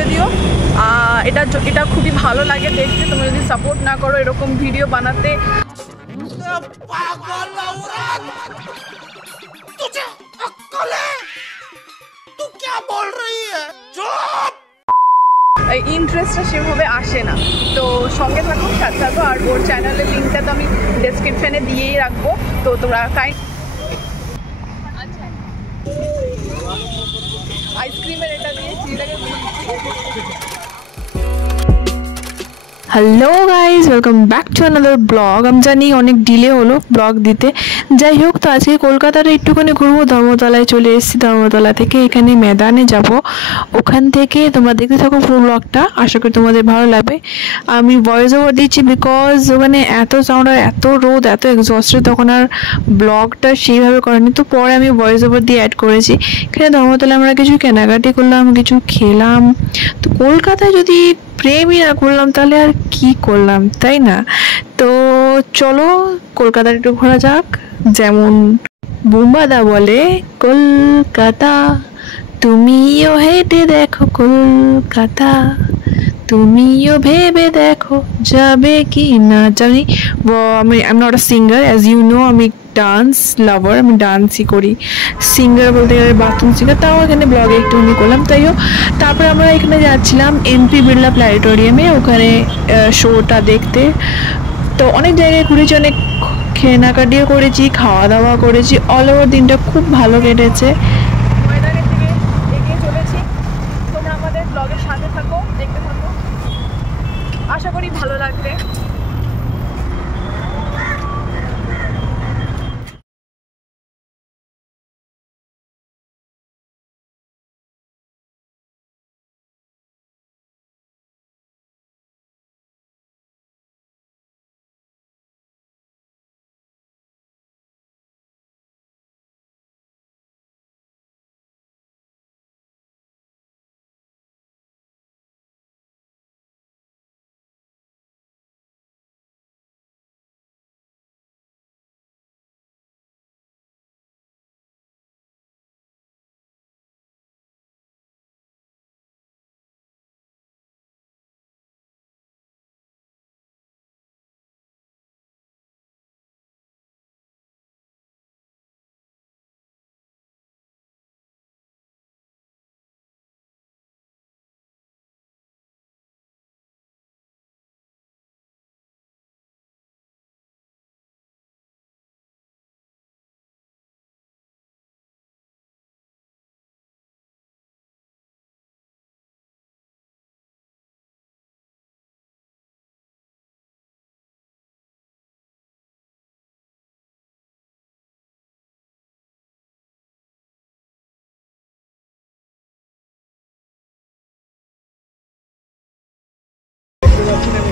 করে দিও। এটা খুবই ভালো লাগে দেখতে। তোমরা যদি সাপোর্ট না করো এরকম ভিডিও বানাতে। ইন্টারেস্টটা সেভাবে আসে না। তো সঙ্গে থাকো, সাথে থাকো। আর ওর চ্যানেলের লিঙ্কটা তো আমি ডেসক্রিপশানে দিয়েই রাখবো। তো তোমরা আইসক্রিমের এটা দিয়ে চিড়িটাকে hello guys, welcome back to another blog. আমি জানি অনেক ডিলে হলো ব্লগ দিতে, যাই হোক। তো আজকে কলকাতার একটুখানি ঘুরবো, ধর্মতলায় চলে এসেছি। ধর্মতলা থেকে এখানে মেদানে যাব, ওখান থেকে তোমরা দেখতে থাকো পুরো ব্লগটা, আশা করি তোমাদের ভালো লাগবে। আমি ভয়েস ওভার দিচ্ছি বিকজ ওখানে এত সাউন্ড আর এত রোদ, এত এক্সস্টেড, তখন আর ব্লগটা সেইভাবে করেনি। তো পরে আমি ভয়েস ওভার দিয়ে অ্যাড করেছি। এখানে ধর্মতলায় আমরা কিছু কেনাকাটি করলাম, কিছু খেলাম। তো কলকাতায় যদি প্রেমই না করলাম তাহলে আর কি করলাম, তাই না? তো চলো কলকাতার একটু ঘোরা যাক। যেমন বুম্বাদা বলে, কলকাতা তুমিও হেঁটে দেখো, কলকাতা তুমিও ভেবে দেখো যাবে কি না। জানি আমি not a singer, as you know. আমি ডান্স লাভার, আমি ডান্সই করি। সিঙ্গার বলতে গেলে বাথরুম সিঙ্গার, তাও এখানে ব্লগে একটুখানি করলাম। তাই হোক, তারপরে আমরা এখানে যাচ্ছিলাম এমপি বিড়লা প্ল্যানেটোরিয়ামে, ওখানে শোটা দেখতে। তো অনেক জায়গায় ঘুরেছি, অনেক কেনাকাটিও করেছি, খাওয়া দাওয়া করেছি। অল ওভার দিনটা খুব ভালো কেটেছে। ময়দানের দিকে এগিয়ে চলেছি। তোমরা আমাদের ব্লগের সাথে থাকো, দেখতে থাকো, আশা করি ভালো লাগবে।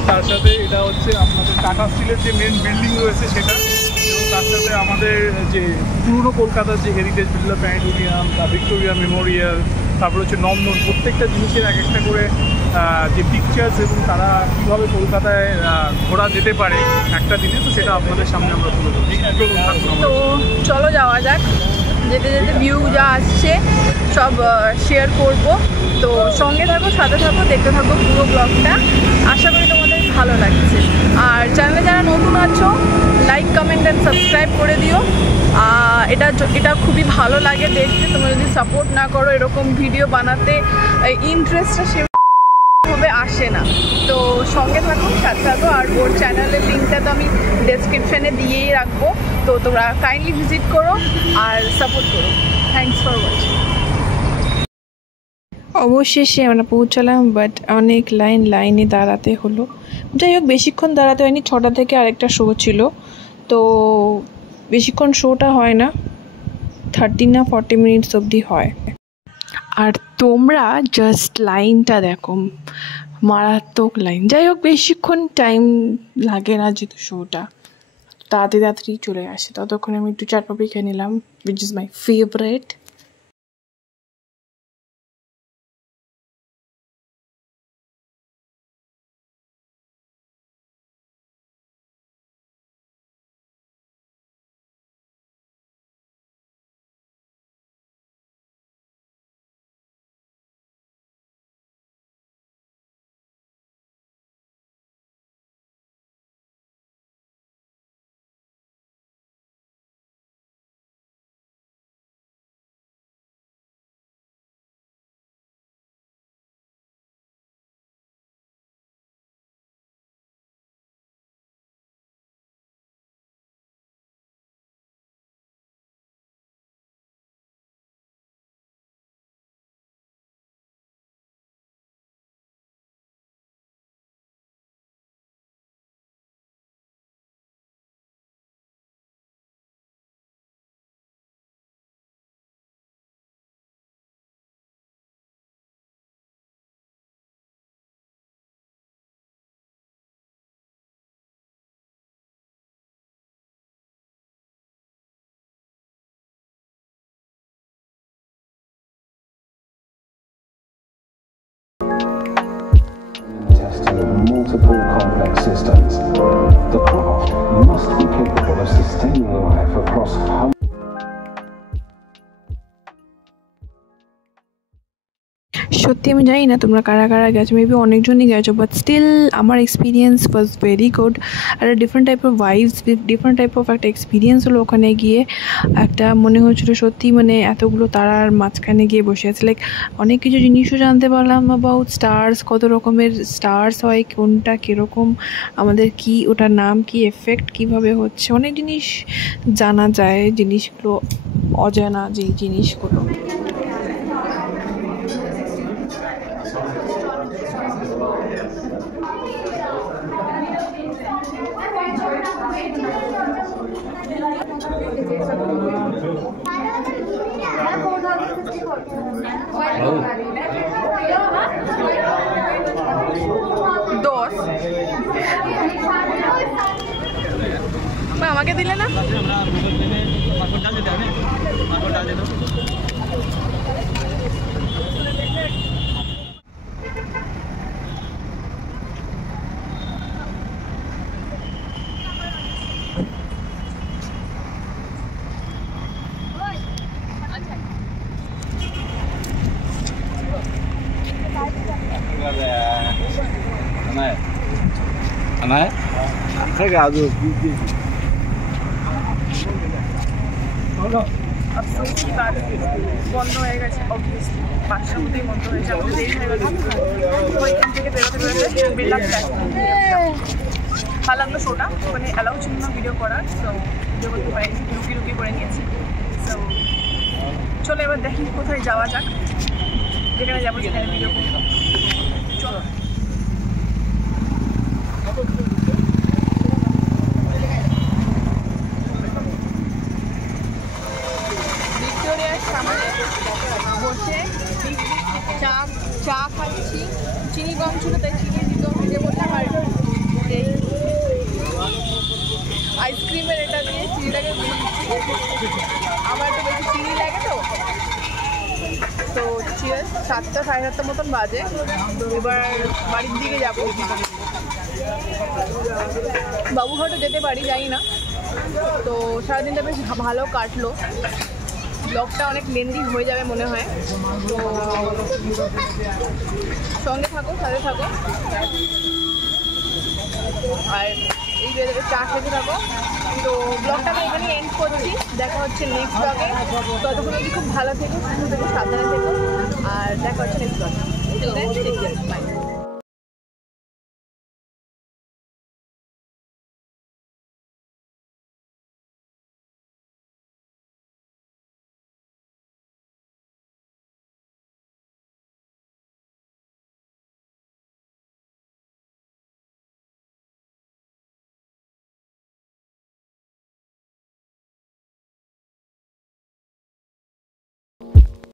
তার সাথে এটা হচ্ছে আপনাদের টাটা স্টিলের যে মেন বিল্ডিং রয়েছে সেটা, এবং তার সাথে আমাদের যে পুরনো কলকাতার যে heritage Birla planetarium, Victoria Memorial, তারপর হচ্ছে নন্দন, প্রত্যেকটা জিনিসের এক একটা করে যে পিকচার্স এবং তারা কীভাবে কলকাতায় ঘোরা যেতে পারে একটা দিনে, তো সেটা আপনাদের সামনে আমরা তুলে ধরছি। তো চলো যাওয়া যাক। যেতে যেতে ভিউ যা আসছে সব শেয়ার করব। তো সঙ্গে থাকো, সাথে থাকো, দেখতে থাকো পুরো ব্লগটা, আশা করি তোমাদের ভালো লাগছে। আর চ্যানেলে যারা নতুন আছো, লাইক, কমেন্ট অ্যান্ড সাবস্ক্রাইব করে দিও। এটা খুবই ভালো লাগে দেখতে। তোমরা যদি সাপোর্ট না করো এরকম ভিডিও বানাতে, ইন্টারেস্টটা সেভাবে আসে না। তো সঙ্গে থাকো, সাথে থাকো। আর ওর চ্যানেলের লিঙ্কটা তো আমি ডেসক্রিপশানে দিয়েই রাখবো। তো তোমরা কাইন্ডলি ভিজিট করো আর সাপোর্ট করো। Thanks for watching. অবশেষে আমরা পৌঁছালাম, বাট অনেক লাইনে দাঁড়াতে হলো। যাই হোক, বেশিক্ষণ দাঁড়াতে হয়নি। 6টা থেকে আরেকটা শো ছিল, তো বেশিক্ষণ শোটা হয় না, 30 না 40 মিনিটস অবধি হয়। আর তোমরা জাস্ট লাইনটা দেখো, মারাত্মক লাইন। যাই হোক, বেশিক্ষণ টাইম লাগে না, যেহেতু শোটা তাড়াতাড়ি চলে আসে। ততক্ষণ আমি একটু চাটপাপি খেয়ে নিলাম, which is my favourite. multiple complex systems. The craft must be capable of sustaining life across hundreds. সত্যি আমি জানি না তোমরা কারা কারা গেছো, মেবি অনেকজনই গেছো, বাট স্টিল আমার এক্সপিরিয়েন্স ওয়াজ ভেরি গুড। একটা different type of vibes, different type of একটা এক্সপিরিয়েন্স হলো ওখানে গিয়ে। একটা মনে হচ্ছিলো সত্যি মানে এতগুলো তারার মাঝখানে গিয়ে বসে আছে, লাইক অনেক কিছু জিনিসও জানতে পারলাম অ্যাবাউট স্টার্স, কত রকমের স্টার্স হয়, কোনটা কীরকম, আমাদের কি ওটার নাম কি, এফেক্ট কীভাবে হচ্ছে, অনেক জিনিস জানা যায়, জিনিসগুলো অজানা যে জিনিসগুলো। আমাকে দিলে না? আফসোস কি বাত, বন্ধ হয়ে গেছে, অবভিয়াসলি 5টার মধ্যেই বন্ধ হয়েছে, আমাদের দেরি হয়ে গেছে। ওইখান থেকে বেরোতে বেরোতে বিড়লা ফ্ল্যাট। ভালো লাগলো শোটা, মানে অ্যালাউ ছিল না ভিডিও করার, সো ভিডিও করতে পারিনি, লুকিয়ে করে নিয়েছি। সো চলো এবার দেখি কোথায় যাওয়া যাক, যেখানে যাবো সেখানে ভিডিও করবো। চলো। ভিক্টোরিয়ার সামনে বসে চা খাচ্ছি, চিনি কম ছিল তাই চিনি দিত ভেজে বললাম, আর এই আইসক্রিমের এটা দিয়ে চিনিটাকে আমার তো বেশি চিনি লাগে, তো চিয়ার্স। 7টা সাড়ে 7টার মতন বাজে, এবার বাড়ির দিকে যাবো। বাবুঘাটও যেতে পারি, জানি না। তো সারাদিনটা বেশ ভালো কাটলো, ব্লগটা অনেক লেন্দি হয়ে যাবে মনে হয়, তো সঙ্গে থাকো, সাথে থাকো, আর এই ওয়েদারে চা খেতে থাকো। তো ব্লগটা আমি এখানেই এন্ড করছি, দেখা হচ্ছে নেক্সট ব্লগে। ততক্ষণ অবধি খুব ভালো থেকো, সুস্থ থেকো, সাবধানে থেকো, আর দেখা হচ্ছে নেক্সট ব্লগে। বাই।